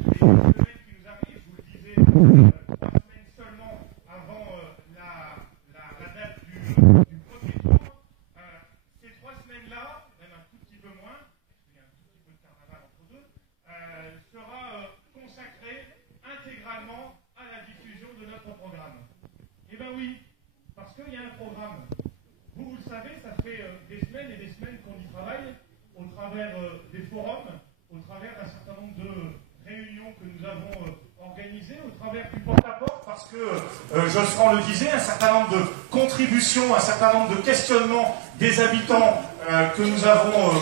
semaines qui nous arrivent, je vous le disais, 3 semaines seulement avant la date du 1er tour. Ces 3 semaines-là, même un tout petit peu moins, il y a un tout petit peu de carnaval entre deux, sera consacrée intégralement à la diffusion de notre programme. Eh bien oui, parce qu'il y a un programme. Vous le savez, ça fait des semaines et des semaines qu'on y travaille, au travers des forums, au travers d'un certain nombre de réunions que nous avons organisées, au travers du porte-à-porte, parce que, Josserand le disait, un certain nombre de contributions, un certain nombre de questionnements des habitants que nous avons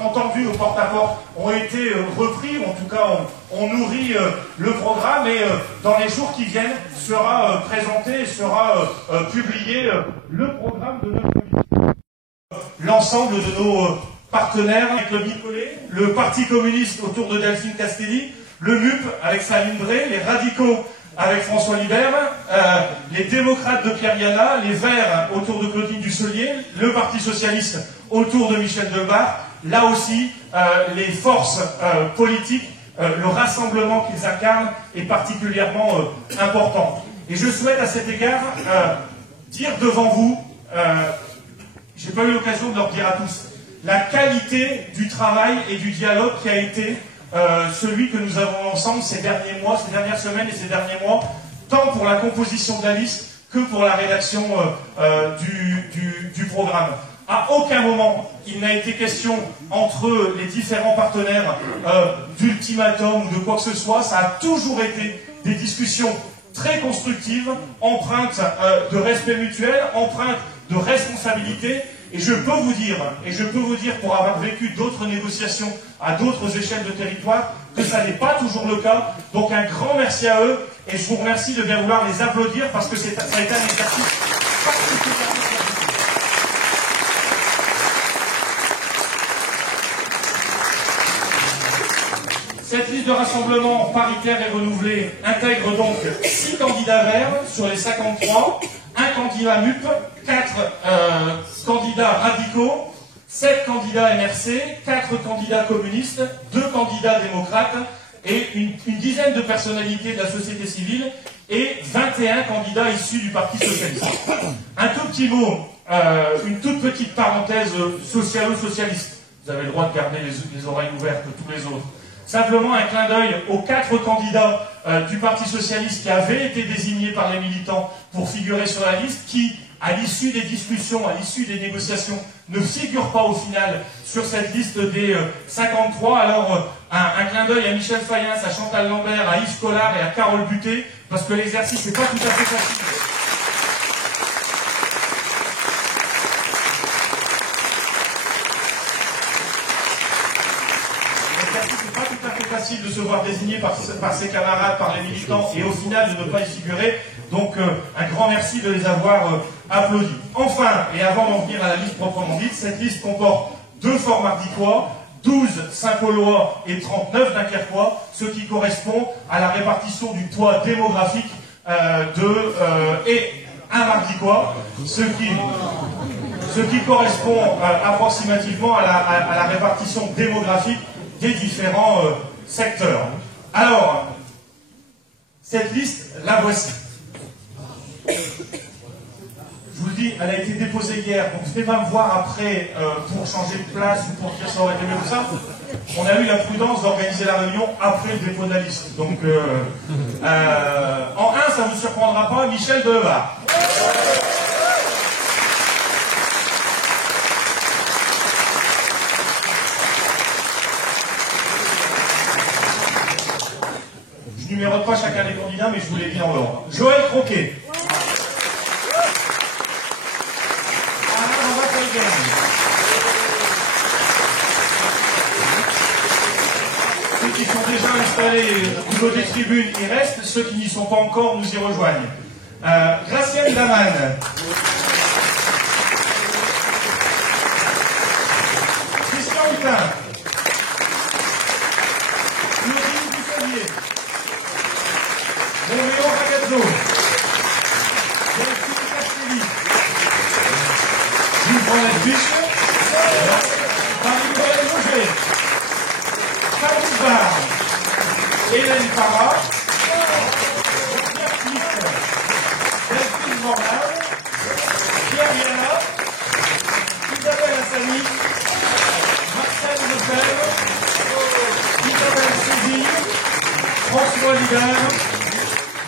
entendus au porte-à-porte ont été repris, ou en tout cas on nourrit le programme, et dans les jours qui viennent sera présenté, sera publié le programme de notre commission. L'ensemble de nos partenaires, avec le Nicolet, le Parti communiste autour de Delphine Castelli, le MUP avec Saline Drey, les radicaux avec François Libert, les démocrates de Pierre Viana, les Verts autour de Claudine Dusselier, le Parti socialiste autour de Michel Delbar. Là aussi, les forces politiques, le rassemblement qu'ils incarnent est particulièrement important. Et je souhaite à cet égard dire devant vous, j'ai pas eu l'occasion de leur dire à tous, la qualité du travail et du dialogue qui a été celui que nous avons ensemble ces derniers mois, ces dernières semaines et ces derniers mois, tant pour la composition de la liste que pour la rédaction du programme. À aucun moment, il n'a été question entre les différents partenaires d'ultimatum ou de quoi que ce soit. Ça a toujours été des discussions très constructives, empreintes de respect mutuel, empreintes de responsabilité. Et je peux vous dire, pour avoir vécu d'autres négociations à d'autres échelles de territoire, que ça n'est pas toujours le cas. Donc un grand merci à eux, et je vous remercie de bien vouloir les applaudir, parce que ça a été un exercice particulièrement difficile. Cette liste de rassemblement paritaire et renouvelée intègre donc 6 candidats verts sur les 53, un candidat MUP, 4 candidats radicaux, 7 candidats MRC, 4 candidats communistes, 2 candidats démocrates et une dizaine de personnalités de la société civile et 21 candidats issus du Parti socialiste. Un tout petit mot, une toute petite parenthèse socialo-socialiste. Vous avez le droit de garder les oreilles ouvertes tous les autres. Simplement un clin d'œil aux 4 candidats du Parti socialiste qui avaient été désignés par les militants pour figurer sur la liste, qui, à l'issue des discussions, à l'issue des négociations, ne figurent pas au final sur cette liste des 53. Alors, un clin d'œil à Michel Fayens, à Chantal Lambert, à Yves Collard et à Carole Butet, parce que l'exercice n'est pas tout à fait facile. De se voir désigné par ses camarades, par les militants, et au final de ne pas y figurer. Donc un grand merci de les avoir applaudis. Enfin, et avant d'en venir à la liste proprement dite, cette liste comporte 2 forts mardiquois, 12 Saint-Paulois et 39 Dunkerquois, ce qui correspond à la répartition du poids démographique et un mardiquois, ce qui correspond approximativement à la répartition démographique des différents secteurs. Alors, cette liste, la voici. Je vous le dis, elle a été déposée hier, donc venez pas me voir après pour changer de place ou pour dire ça aurait été mieux que ça. On a eu la prudence d'organiser la réunion après le dépôt de la liste. Donc, en 1, ça ne vous surprendra pas, Michel Delbar. Je ne numérote pas chacun des candidats, mais je vous l'ai dit en ordre. Joël Croquet. Ceux qui sont déjà installés au niveau des tribunes, ils restent. Ceux qui n'y sont pas encore nous y rejoignent. Gracienne Daman. Christian Hutin. Claudine Dusselier. Roméo Ragazzo. Delphine Castelli. Gilles Brunel-Buch. Marie-Noël Mauger. Fabrice Barre. Hélène Parra, Delphine Mornal, Pierre Viana, Isabelle Hassani, Marcel Lefebvre, Isabelle Souzy, François Libert,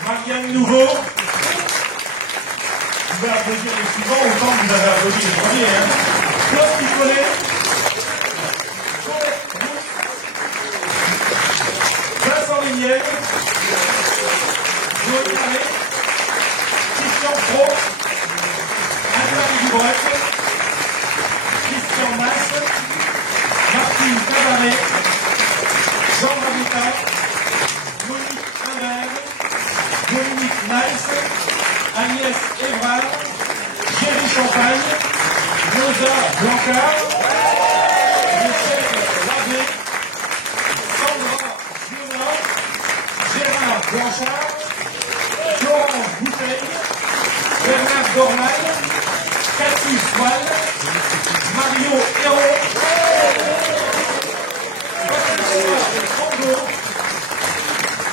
Marianne Nouveau. Vous pouvez applaudir les suivants autant que vous avez applaudi les premiers. Claude Picollet, Vincent Lignel, Joël Carré, Christian Pro, Anne-Marie Dubreuil, Christian Masse, Martine Cabaret, Jean Rabita, Monique Imbert, Dominique Nice, Agnès Evrard, Géry Champagne, Rosa Blancard, Michel Lavé, Sandra Giono, Gérard Blanchard, Florence Bouteille, Bernard Dormal, Cathy Swan, Mario Hérault, Patricia Frango,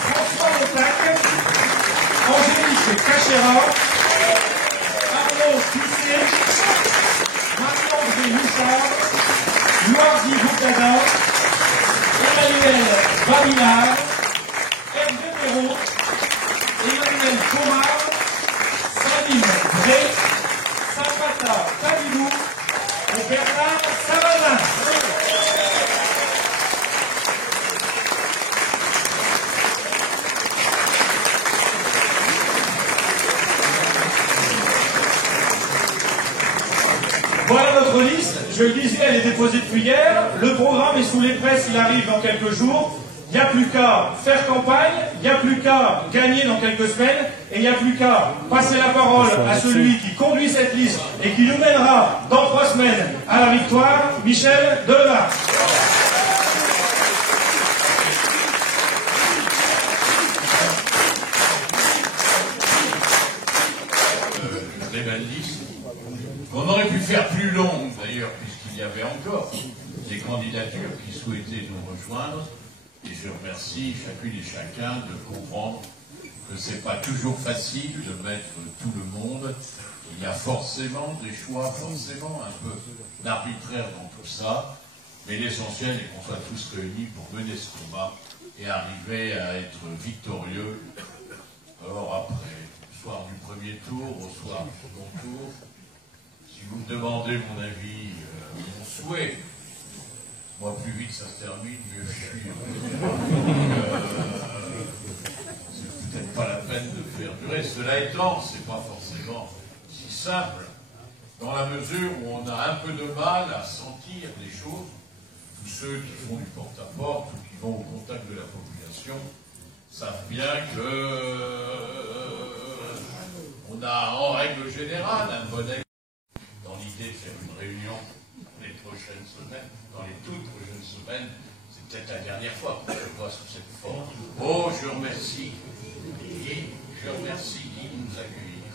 François Motac, Angélique Cachera, Arnaud Tissé, Marc-André Mouchard, Loardi Boucada, Emmanuel Babinard, Hervé Perrault, Emmanuel Comard, Saline Drey, Sapata Tabidou et Bernard Savazin. Voilà notre liste. Je le disais, elle est déposée depuis hier. Le programme est sous les presses, il arrive dans quelques jours. Il n'y a plus qu'à faire campagne, il n'y a plus qu'à gagner dans quelques semaines, et il n'y a plus qu'à passer la parole à celui qui conduit cette liste et qui nous mènera dans 3 semaines à la victoire, Michel Delebarre. Très belle liste. On aurait pu faire plus longue d'ailleurs, puisqu'il y avait encore des candidatures qui souhaitaient nous rejoindre. Et je remercie chacune et chacun de comprendre que c'est pas toujours facile de mettre tout le monde. Il y a forcément des choix, forcément un peu d'arbitraire dans tout ça. Mais l'essentiel est qu'on soit tous réunis pour mener ce combat et arriver à être victorieux. Alors après, au soir du premier tour, au soir du second tour, si vous me demandez mon avis, mon souhait, moi, plus vite ça se termine, mieux je suis. C'est peut-être pas la peine de faire durer. Cela étant, c'est pas forcément si simple, dans la mesure où on a un peu de mal à sentir les choses. Tous ceux qui font du porte-à-porte ou qui vont au contact de la population savent bien que on a en règle générale un bon avis dans l'idée de faire une réunion les prochaines semaines, dans les toutes prochaines semaines. C'est peut-être la dernière fois qu'on se voit sous cette forme. Oh, je remercie Guy, je remercie Guy de nous accueillir.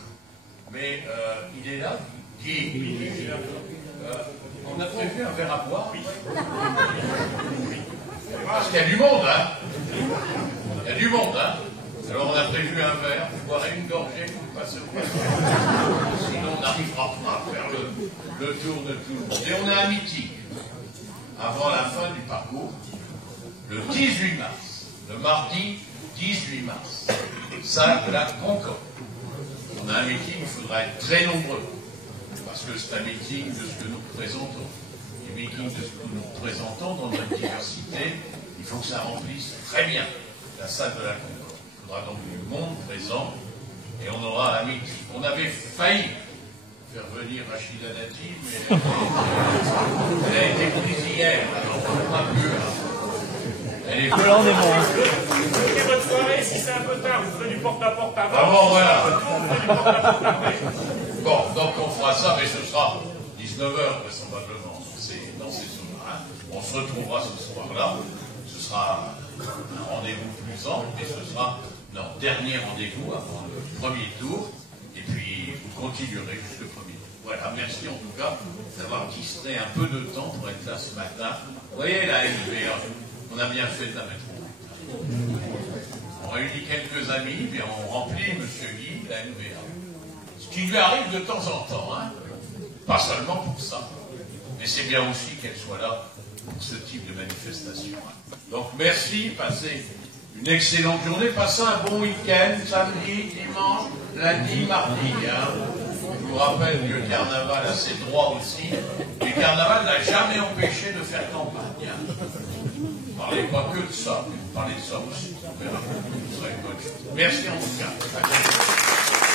Mais il est là, Guy. On a prévu un verre à boire. Parce qu'il y a du monde, hein. Il y a du monde, hein. Alors on a prévu un verre, vous boirez une gorgée, vous passez au poisson. Sinon on n'arrivera pas à faire le tour de tout le monde. Et on a un meeting avant la fin du parcours, le 18 mars, le mardi 18 mars, salle de la Concorde. On a un meeting, il faudra être très nombreux, parce que c'est un meeting de ce que nous présentons. Les meetings de ce que nous présentons dans notre diversité, il faut que ça remplisse très bien la salle de la Concorde. Il faudra donc du monde présent, et on aura un meeting. On avait failli faire venir Rachida Dati, mais elle a été prise hier, alors on ne pourra plus. Elle est plus. Votre soirée, si c'est un peu tard, vous ferez du porte-à-porte avant. Ah bon, voilà. Bon, donc on fera ça, mais ce sera 19h vraisemblablement. C'est dans ces zones-là. Hein. On se retrouvera ce soir-là. Ce sera un rendez-vous plus ample, et ce sera notre dernier rendez-vous avant le premier tour. Et puis, vous continuerez jusqu'au premier tour. Voilà, merci en tout cas d'avoir distrait un peu de temps pour être là ce matin. Vous voyez la LVA, on a bien fait de la mettre en place. réunit quelques amis, puis on remplit M. Guy, la NVA. Ce qui lui arrive de temps en temps, hein. Pas seulement pour ça. Mais c'est bien aussi qu'elle soit là pour ce type de manifestation. Donc merci, passez une excellente journée, passez un bon week-end, samedi, dimanche, lundi, mardi. Hein. Je vous rappelle que le carnaval a ses droits aussi. Le carnaval n'a jamais empêché de faire campagne. Hein. Ne parlez pas que de ça, mais parlez de ça aussi. Ce serait une bonne chose. Merci en tout cas.